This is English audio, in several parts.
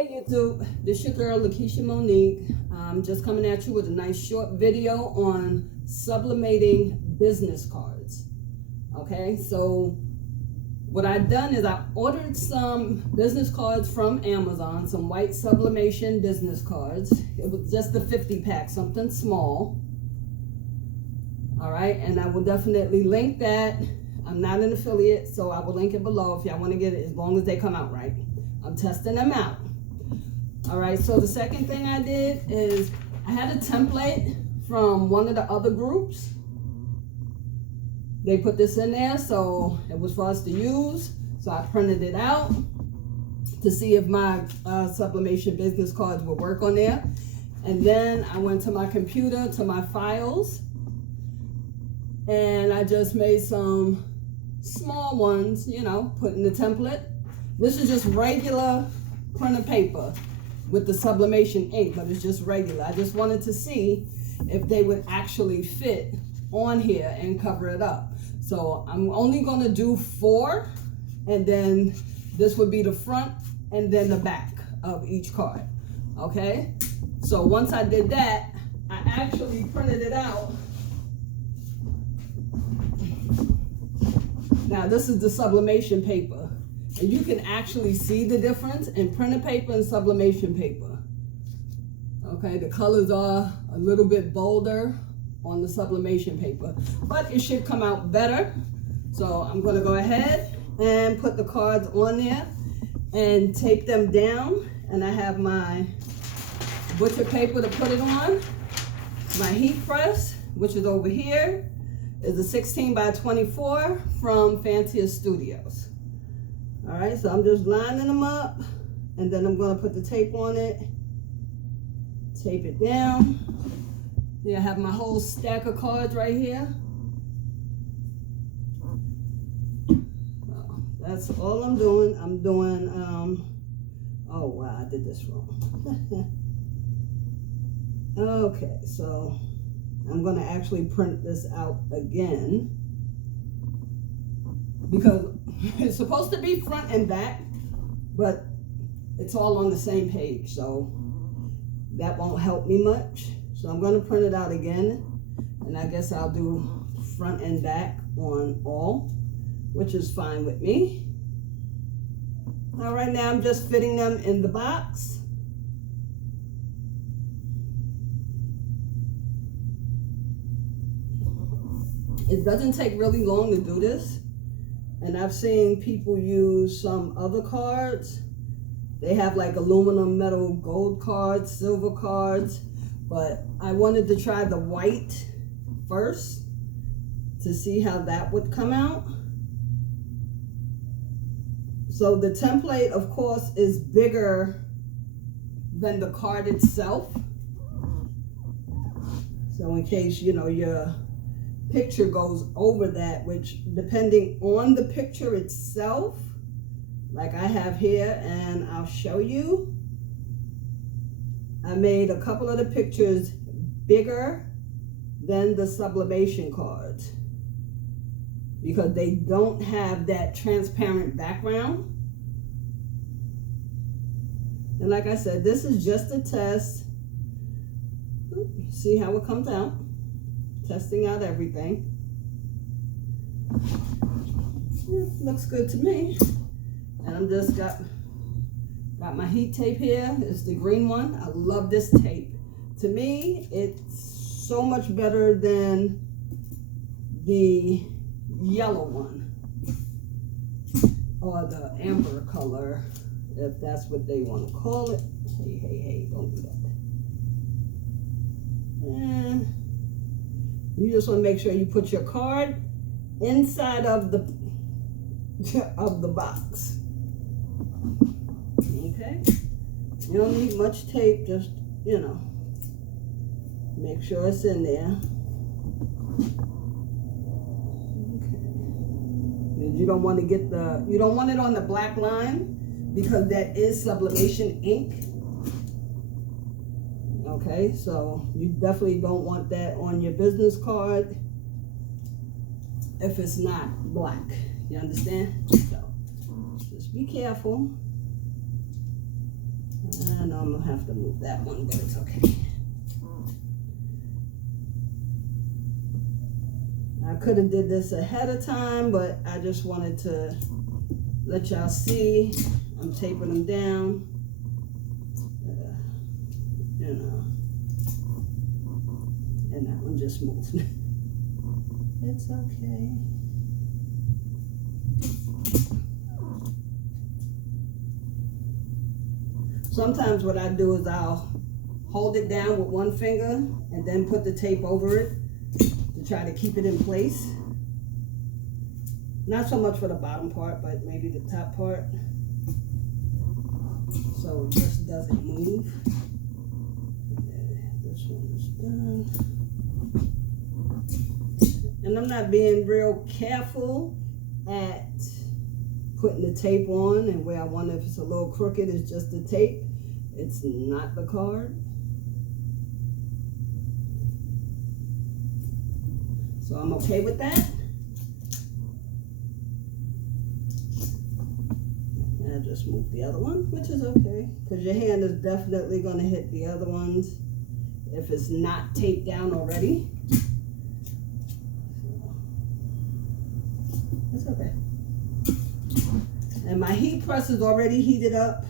Hey YouTube, this your girl Lakesha Monique. I'm just coming at you with a nice short video on sublimating business cards. Okay, so what I've done is I ordered some business cards from Amazon, some white sublimation business cards. It was just a 50 pack, something small. All right, and I will definitely link that. I'm not an affiliate, so I will link it below if y'all want to get it, as long as they come out right. I'm testing them out. All right, so the second thing I did is I had a template from one of the other groups. They put this in there, so it was for us to use. So I printed it out to see if my sublimation business cards would work on there. And then I went to my computer, to my files, and I just made some small ones, you know, put in the template. This is just regular printer paper with the sublimation ink, but it's just regular. I just wanted to see if they would actually fit on here and cover it up. So I'm only gonna do 4, and then this would be the front and then the back of each card, okay? So once I did that, I actually printed it out. Now this is the sublimation paper. And you can actually see the difference in printer paper and sublimation paper. Okay, the colors are a little bit bolder on the sublimation paper, but it should come out better. So I'm gonna go ahead and put the cards on there and tape them down. And I have my butcher paper to put it on. My heat press, which is over here, is a 16 by 24 from Fancier Studios. All right, so I'm just lining them up, and then I'm going to put the tape on it, tape it down. Yeah, I have my whole stack of cards right here. So that's all I'm doing. I'm doing, oh wow, I did this wrong. Okay, so I'm going to actually print this out again, because it's supposed to be front and back, but it's all on the same page, so that won't help me much. So I'm going to print it out again, and I guess I'll do front and back on all, which is fine with me. All right, now I'm just fitting them in the box. It doesn't take really long to do this. And I've seen people use some other cards. They have like aluminum, metal, gold cards, silver cards. But I wanted to try the white first to see how that would come out. So the template, of course, is bigger than the card itself. So in case, you know, your picture goes over that, which depending on the picture itself, like I have here, and I'll show you, I made a couple of the pictures bigger than the sublimation cards because they don't have that transparent background. And like I said, this is just a test. See how it comes out. Testing out everything. Looks good to me. And I'm just got my heat tape here. It's the green one. I love this tape. To me, it's so much better than the yellow one or the amber color, if that's what they want to call it. Hey, don't do that. And you just want to make sure you put your card inside of the box. Okay? You don't need much tape, just, you know, make sure it's in there. Okay. You don't want to get you don't want it on the black line because that is sublimation ink. Okay, so you definitely don't want that on your business card if it's not black. You understand? So just be careful. And I'm gonna have to move that one, but it's okay. I could have did this ahead of time, but I just wanted to let y'all see. I'm taping them down. You know. And that one just moved. It's okay. Sometimes what I do is I'll hold it down with one finger and then put the tape over it to try to keep it in place. Not so much for the bottom part, but maybe the top part. So it just doesn't move. This one is done. And I'm not being real careful at putting the tape on, and where I wonder if it's a little crooked, it's just the tape. It's not the card. So I'm okay with that. And I just moved the other one, which is okay, because your hand is definitely going to hit the other ones if it's not taped down already. It's okay. And my heat press is already heated up.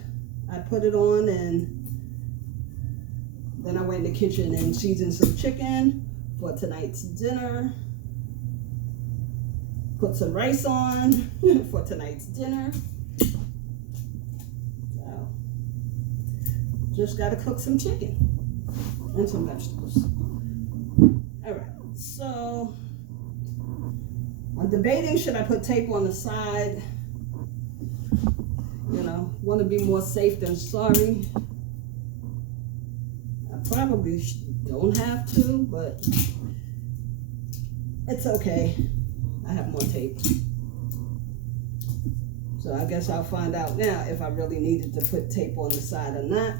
I put it on, and then I went in the kitchen and seasoned some chicken for tonight's dinner. Put some rice on for tonight's dinner. So, just gotta cook some chicken and some vegetables. All right, so I'm debating, should I put tape on the side? You know, want to be more safe than sorry. I probably don't have to, but it's okay. I have more tape. So I guess I'll find out now if I really needed to put tape on the side or not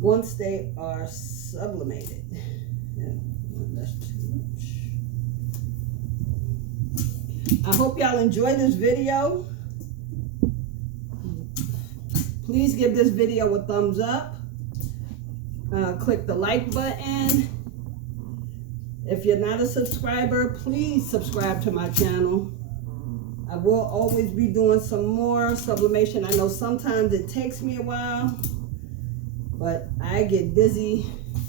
once they are sublimated. Yeah, that's too much. I hope y'all enjoy this video. Please give this video a thumbs up. Click the like button. If you're not a subscriber, please subscribe to my channel. I will always be doing some more sublimation. I know sometimes it takes me a while, but I get busy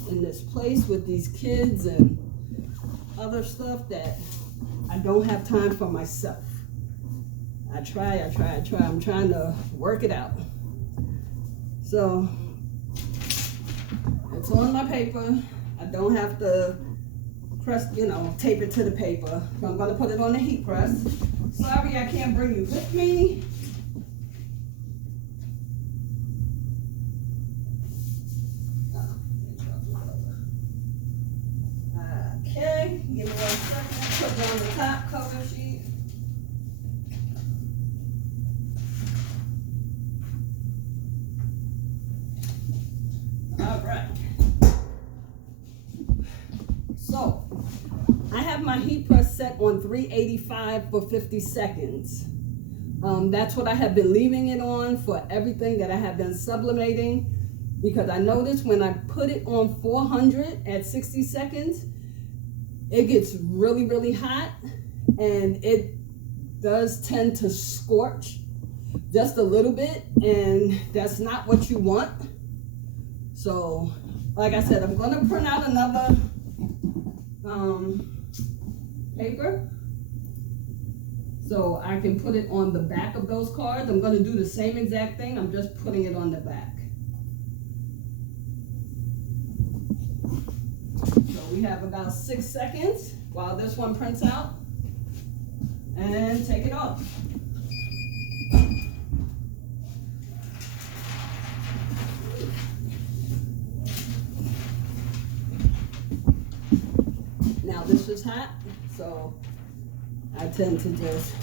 in this place with these kids and other stuff that I don't have time for myself. I try. I'm trying to work it out. So it's on my paper. I don't have to press, tape it to the paper. So I'm going to put it on the heat press. Sorry I can't bring you with me. Okay, give me 1 second. Put it on the top cover sheet. All right. So, I have my heat press set on 385 for 50 seconds. That's what I have been leaving it on for everything that I have been sublimating, because I noticed when I put it on 400 at 60 seconds, it gets really, really hot, and it does tend to scorch just a little bit, and that's not what you want. So, like I said, I'm going to print out another paper so I can put it on the back of those cards. I'm going to do the same exact thing. I'm just putting it on the back. So we have about 6 seconds while this one prints out, and take it off. Now this is hot, so I tend to just,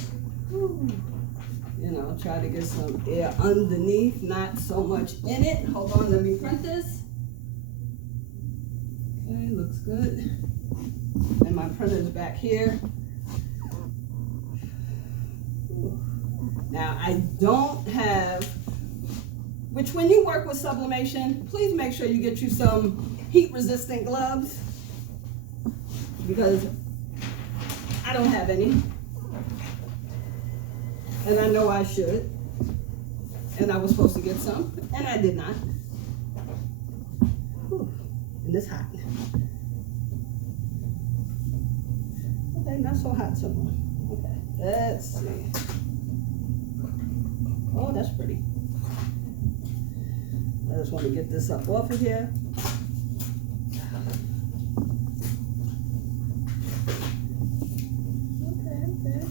try to get some air underneath, not so much in it. Hold on, let me print this. Okay, looks good. And my printer's back here. Now I don't have which when you work with sublimation, please make sure you get you some heat-resistant gloves, because I don't have any, and I know I should, and I was supposed to get some, and I did not. Whew. And it's hot. Okay, not so hot so much. Okay, let's see. Oh, that's pretty. I just want to get this up off of here. Okay.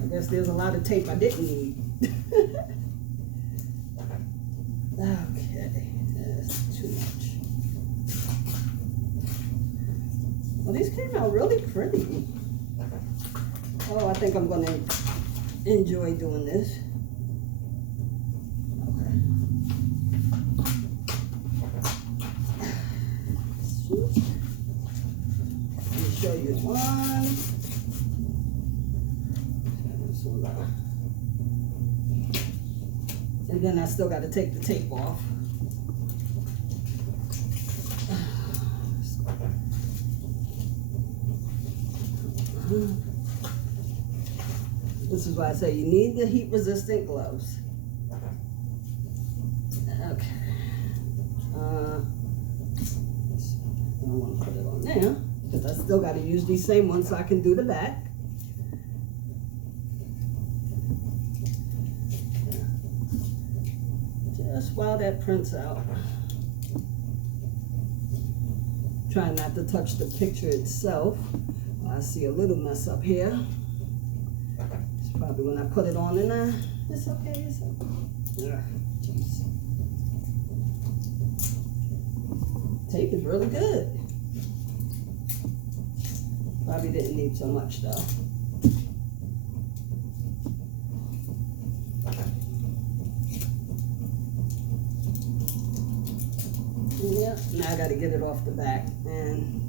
I guess there's a lot of tape I didn't need. Okay, that's too much. Well, these came out really pretty. Oh, I think I'm going to enjoy doing this. Okay. Let me show you one. And then I still got to take the tape off. This is why I say you need the heat-resistant gloves. Okay. I don't want to put it on there because I still got to use these same ones so I can do the back. Just while that prints out. Trying not to touch the picture itself. I see a little mess up here. It's probably when I put it on and it's okay, it's okay. Jeez. Tape is really good. Probably didn't need so much though. Yeah, now I got to get it off the back, and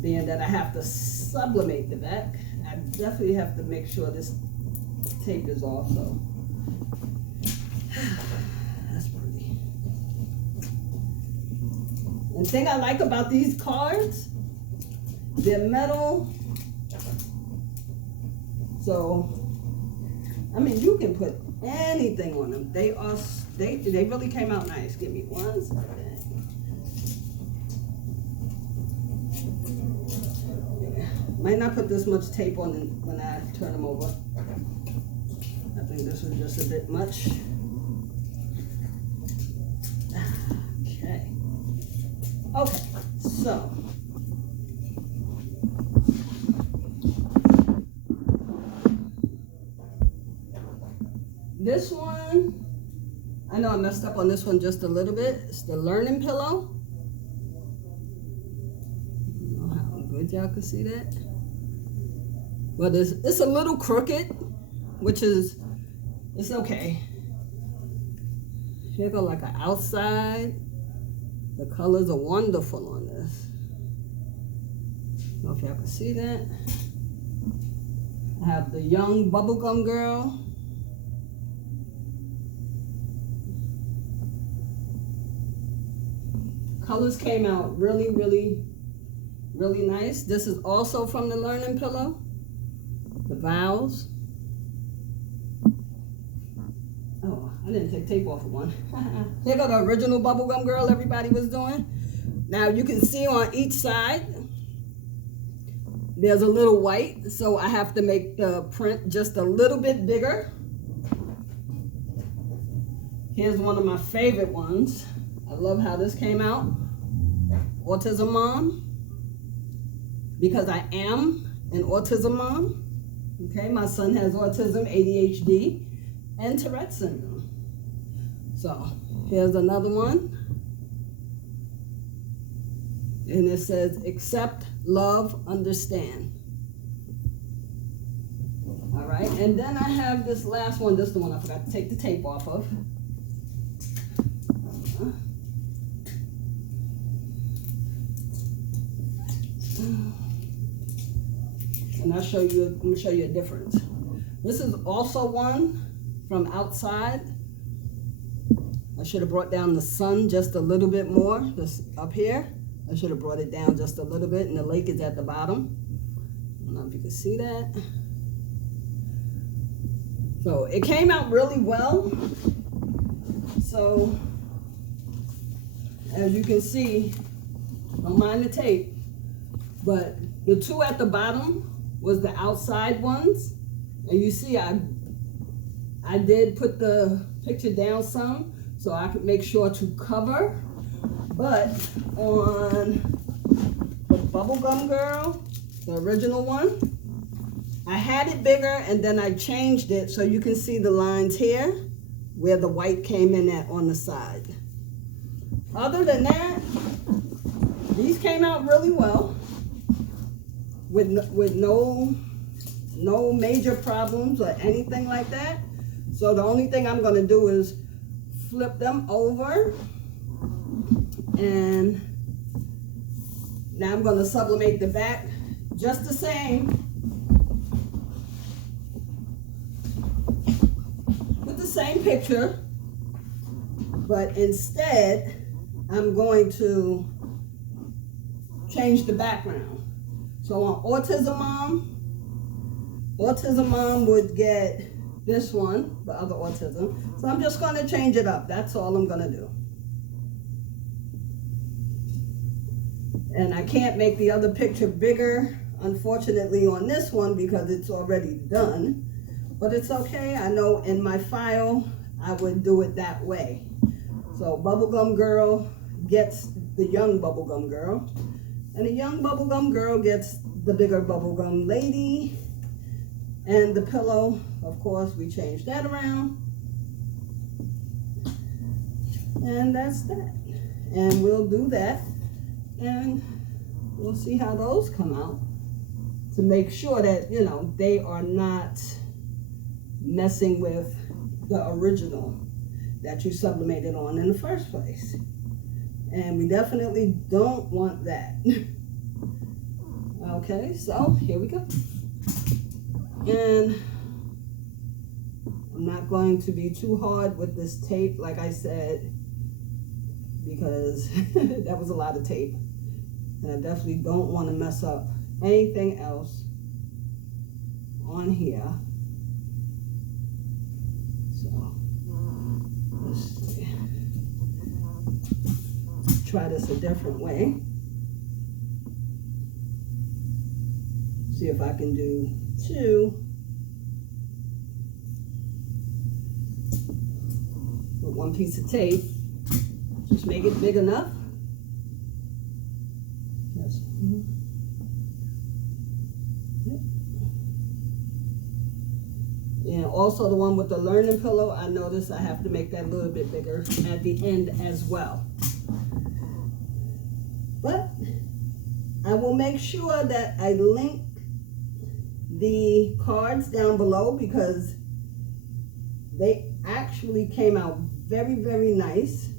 being that I have to sublimate the back, I definitely have to make sure this tape is off, so that's pretty. And the thing I like about these cards, they're metal, so I mean you can put anything on them. They really came out nice. Give me 1 second. Might not put this much tape on when I turn them over. I think this was just a bit much. Okay, so this one, I know I messed up on this one just a little bit. It's the learning pillow. I don't know how good y'all can see that. But it's a little crooked, which is, it's okay. Here go like an outside. The colors are wonderful on this. I don't know if y'all can see that. I have the young bubblegum girl. Colors came out really, really, really nice. This is also from the Learning Pillow. The Vows. Oh, I didn't take tape off of one. Here go the original bubblegum girl everybody was doing. Now you can see on each side, there's a little white, so I have to make the print just a little bit bigger. Here's one of my favorite ones. I love how this came out. Autism mom. Because I am an autism mom. Okay, my son has autism, ADHD, and Tourette syndrome. So here's another one. And it says, accept, love, understand. All right, and then I have this last one. This is the one I forgot to take the tape off of. and I'll show you, let me show you a difference. This is also one from outside. I should have brought down the sun just a little bit more. This up here, I should have brought it down just a little bit, and the lake is at the bottom. I don't know if you can see that. So it came out really well. So as you can see, don't mind the tape, but the two at the bottom was the outside ones. And you see I did put the picture down some so I could make sure to cover. But on the Bubblegum Girl, the original one, I had it bigger and then I changed it so you can see the lines here where the white came in at on the side. Other than that, these came out really well with no major problems or anything like that. So the only thing I'm gonna do is flip them over, and now I'm gonna sublimate the back just the same with the same picture, but instead I'm going to change the background. So on Autism Mom would get this one, the other autism. So I'm just gonna change it up. That's all I'm gonna do. And I can't make the other picture bigger, unfortunately, on this one because it's already done. But it's okay. I know in my file, I would do it that way. So Bubblegum Girl gets the young Bubblegum Girl, and the young Bubblegum Girl gets the bigger Bubblegum Lady. And the pillow, of course, we changed that around. And that's that. And we'll do that. And we'll see how those come out to make sure that, you know, they are not messing with the original that you sublimated on in the first place. And we definitely don't want that. Okay, so here we go. And I'm not going to be too hard with this tape, like I said, because that was a lot of tape. And I definitely don't want to mess up anything else on here. So, let's see. Try this a different way. See if I can do two with one piece of tape. Just make it big enough. Yes. And also the one with the learning pillow, I noticed I have to make that a little bit bigger at the end as well. But I will make sure that I link the cards down below because they actually came out very, very nice.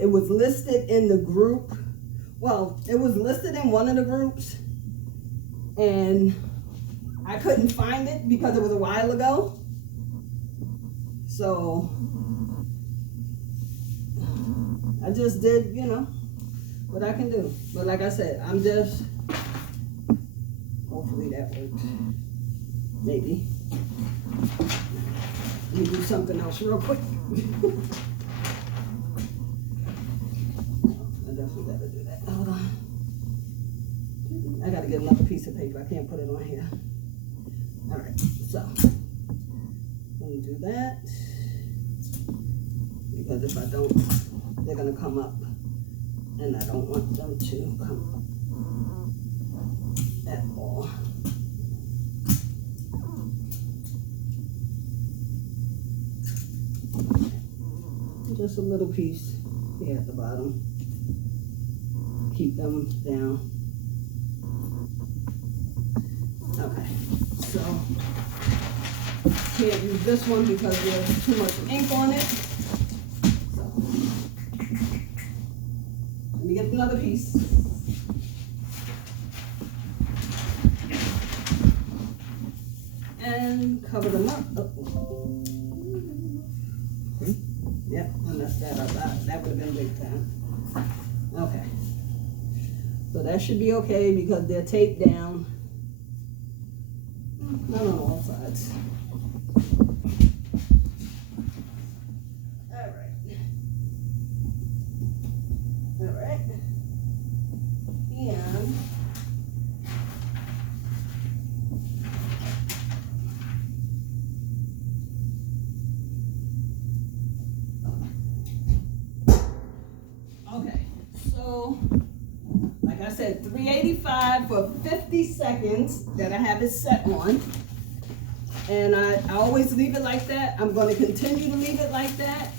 It was listed in the group. Well, it was listed in one of the groups and I couldn't find it because it was a while ago. So I just did, you know, what I can do. But like I said, I'm just, hopefully that works. Maybe. Let me do something else real quick. I definitely gotta do that. Hold on. I gotta get another piece of paper. I can't put it on here. All right, so let me do that. Because if I don't, they're gonna come up. And I don't want them to come up at all. Just a little piece here at the bottom. Keep them down. Okay, so can't use this one because there's too much ink on it. So let me get another piece. and cover them up. Oh. Yep, I messed that up. That would have been big time. Okay. So that should be okay because they're taped down. Not on all sides. All right. And okay, so like I said, 385 for 50 seconds that I have it set on. And I always leave it like that. I'm going to continue to leave it like that.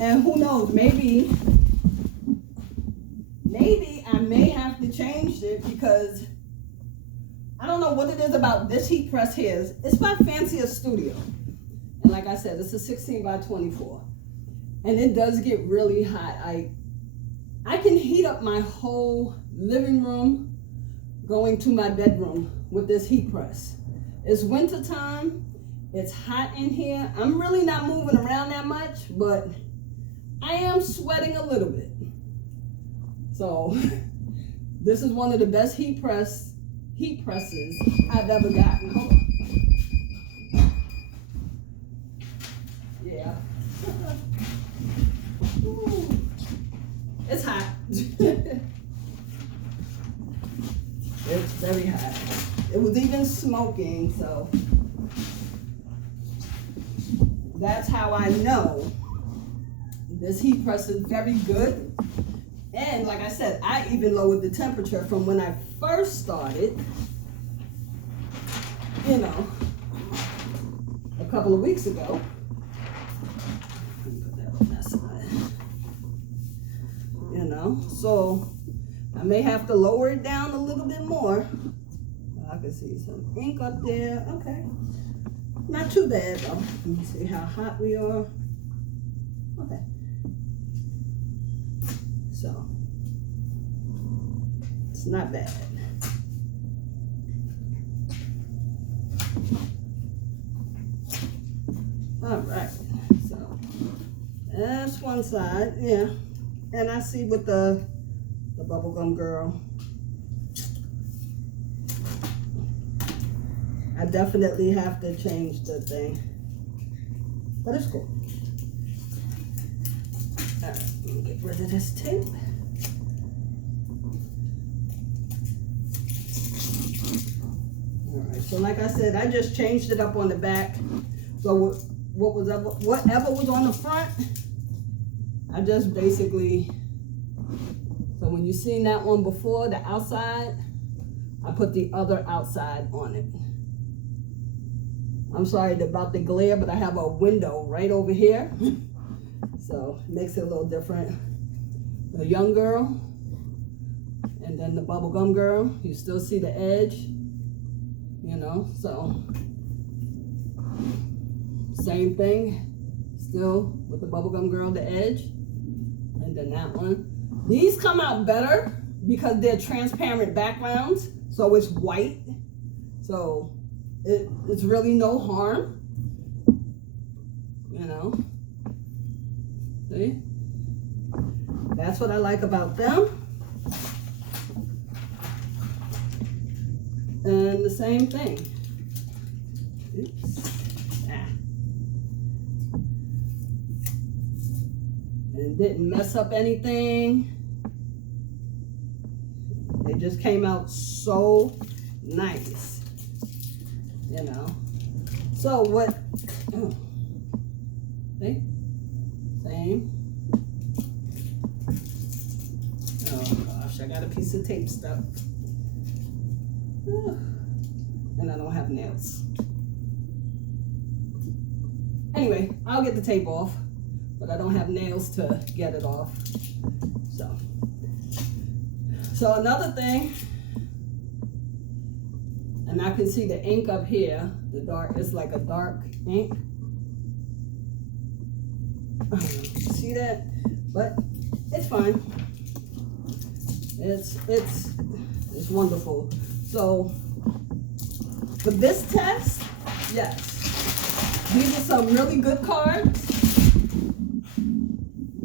And who knows, maybe I may have to change it because I don't know what it is about this heat press here. It's by Fancier Studio. And like I said, it's a 16 by 24. And it does get really hot. I can heat up my whole living room going to my bedroom with this heat press. It's winter time. It's hot in here. I'm really not moving around that much, but I am sweating a little bit. So this is one of the best heat presses I've ever gotten. Hold on. Yeah. Ooh. It's hot. It's very hot. It was even smoking, so that's how I know this heat press is very good. And like I said, I even lowered the temperature from when I first started, you know, a couple of weeks ago. Let me put that on that side. You know, so I may have to lower it down a little bit more. I can see some ink up there. Okay. Not too bad though. Let me see how hot we are. Okay. So it's not bad. All right. So that's one side. Yeah. And I see with the bubblegum girl. I definitely have to change the thing, but it's cool. All right, let me get rid of this tape. All right, so like I said, I just changed it up on the back. So whatever was on the front, I just basically, so when you seen that one before, the outside, I put the other outside on it. I'm sorry about the glare, but I have a window right over here. So it makes it a little different. The young girl and then the bubblegum girl. You still see the edge, you know, so same thing, still with the bubblegum girl, the edge, and then that one. These come out better because they're transparent backgrounds, so it's white. So it's really no harm, you know. See? That's what I like about them. And the same thing. Oops. And didn't mess up anything. They just came out so nice. You know, so what, see, same, oh gosh, I got a piece of tape stuck, and I don't have nails. Anyway, I'll get the tape off, but I don't have nails to get it off, so another thing. And I can see the ink up here, the dark, it's like a dark ink. See that? But it's fine. It's wonderful. So for this test, yes. These are some really good cards.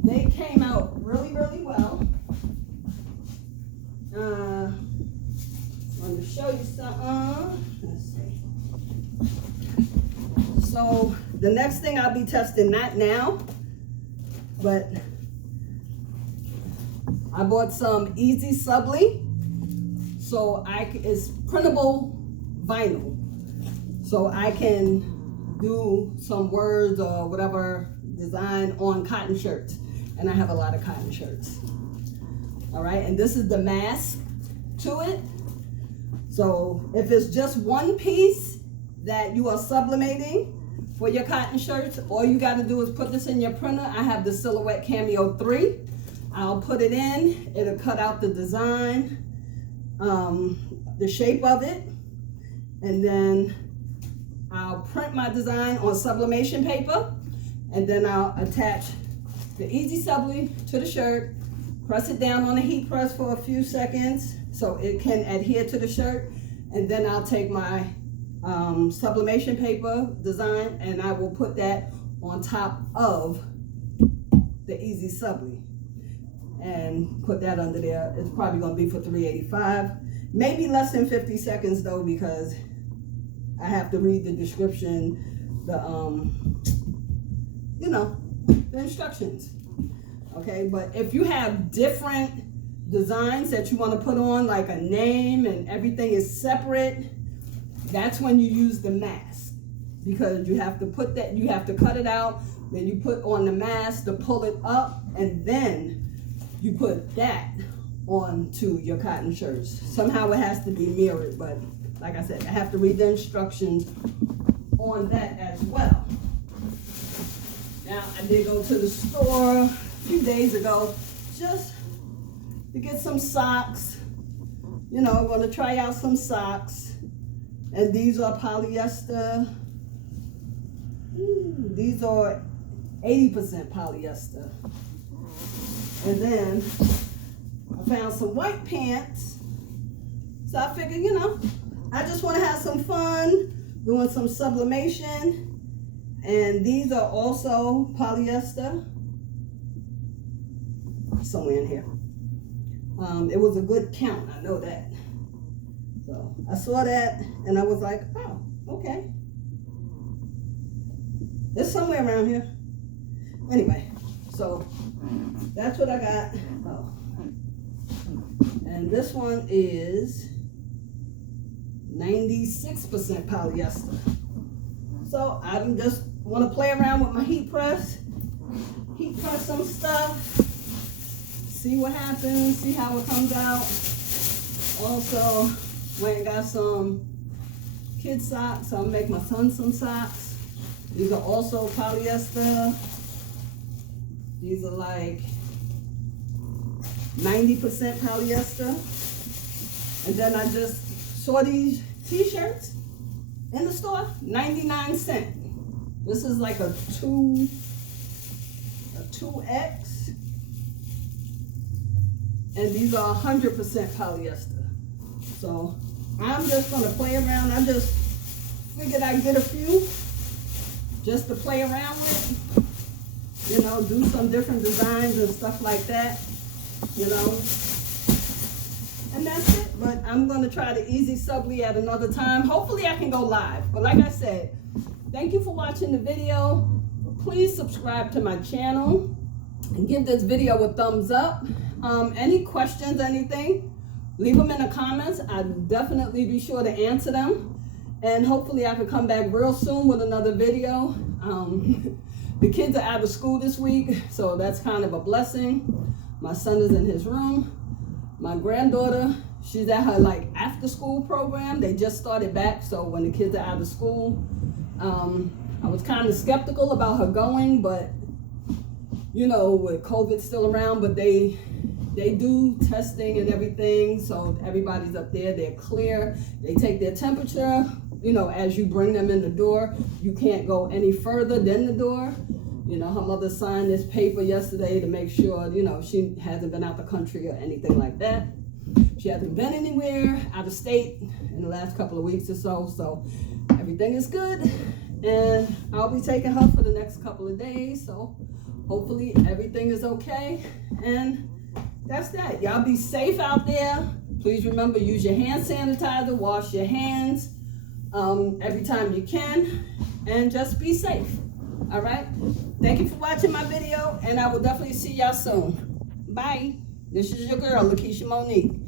They came out really, really well. I want to show you something. Let's see. So the next thing I'll be testing, not now, but I bought some Easy Subli. So it's printable vinyl. So I can do some words or whatever design on cotton shirts. And I have a lot of cotton shirts. All right, and this is the mask to it. So if it's just one piece that you are sublimating for your cotton shirts, all you got to do is put this in your printer. I have the Silhouette Cameo 3. I'll put it in. It'll cut out the design, the shape of it, and then I'll print my design on sublimation paper, and then I'll attach the Easy Subli to the shirt, press it down on a heat press for a few seconds so it can adhere to the shirt, and then I'll take my sublimation paper design and I will put that on top of the Easy Subli and put that under there. It's probably going to be for $3.85, maybe less than 50 seconds though, because I have to read the description, the instructions. Okay, but if you have different designs that you want to put on, like a name and everything is separate, that's when you use the mask, because you have to put that, you have to cut it out, then you put on the mask to pull it up, and then you put that onto your cotton shirts. Somehow it has to be mirrored, but like I said, I have to read the instructions on that as well. Now, I did go to the store a few days ago just to get some socks. I'm going to try out some socks. And these are polyester. These are 80% polyester. And then I found some white pants. So I figured, I just want to have some fun doing some sublimation. And these are also polyester. Somewhere in here. It was a good count, I know that. So I saw that and I was like, oh, okay. It's somewhere around here. Anyway, so that's what I got. Oh. And this one is 96% polyester. So I just want to play around with my heat press some stuff, see what happens, see how it comes out. Also, went and got some kid socks. I'll make my son some socks. These are also polyester. These are like 90% polyester. And then I just saw these t-shirts in the store, 99 cents. This is like a 2X. And these are 100% polyester. So I'm just gonna play around. I just figured I'd get a few just to play around with, do some different designs and stuff like that, and that's it. But I'm gonna try the Easy Subli at another time. Hopefully I can go live. But like I said, thank you for watching the video. Please subscribe to my channel and give this video a thumbs up. Any questions, anything, leave them in the comments. I'll definitely be sure to answer them. And hopefully I can come back real soon with another video. The kids are out of school this week, so that's kind of a blessing. My son is in his room. My granddaughter, she's at her after school program. They just started back, so when the kids are out of school, I was kind of skeptical about her going, but with COVID still around, but they do testing and everything, so everybody's up there, they're clear, they take their temperature, as you bring them in the door. You can't go any further than the door. Her mother signed this paper yesterday to make sure, she hasn't been out the country or anything like that. She hasn't been anywhere out of state in the last couple of weeks or so, so everything is good. And I'll be taking her for the next couple of days, so hopefully everything is okay. And that's that. Y'all be safe out there. Please remember, use your hand sanitizer, wash your hands every time you can, and just be safe. All right? Thank you for watching my video, and I will definitely see y'all soon. Bye. This is your girl, Lakesha Monique.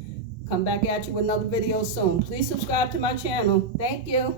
Come back at you with another video soon. Please subscribe to my channel. Thank you.